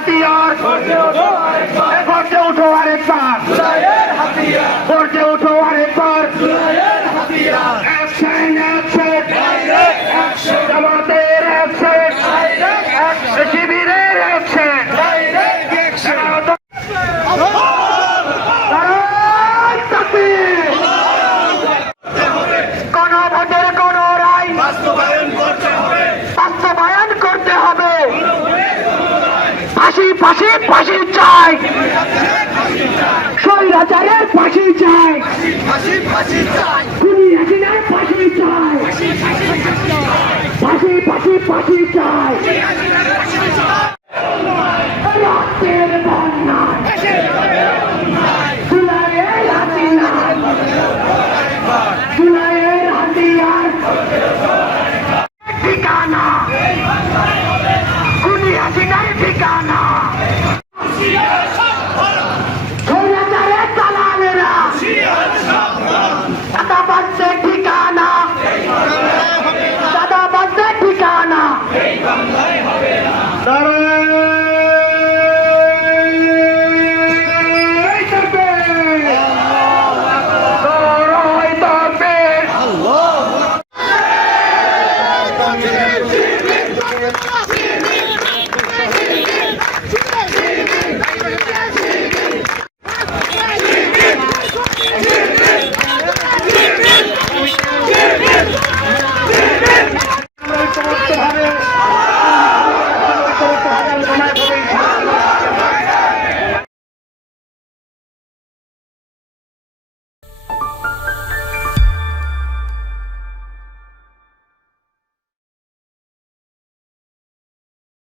হাতিয়ার গর্জে ওঠো আরেকবার, গর্জে ওঠো আরেকবার। অ্যাকশন অ্যাকশন, জামাতের অ্যাকশন, শিবিরের অ্যাকশন। গণভোটের কোন রায় বাস্তবায়ন করতে হবে। ফাঁসি ফাঁসি ফাঁসি চাই, স্বৈরাচারের ফাঁসি চাই, খুনি হাসিনার ফাঁসি চাই, ফাঁসি ফাঁসি ফাঁসি চাই।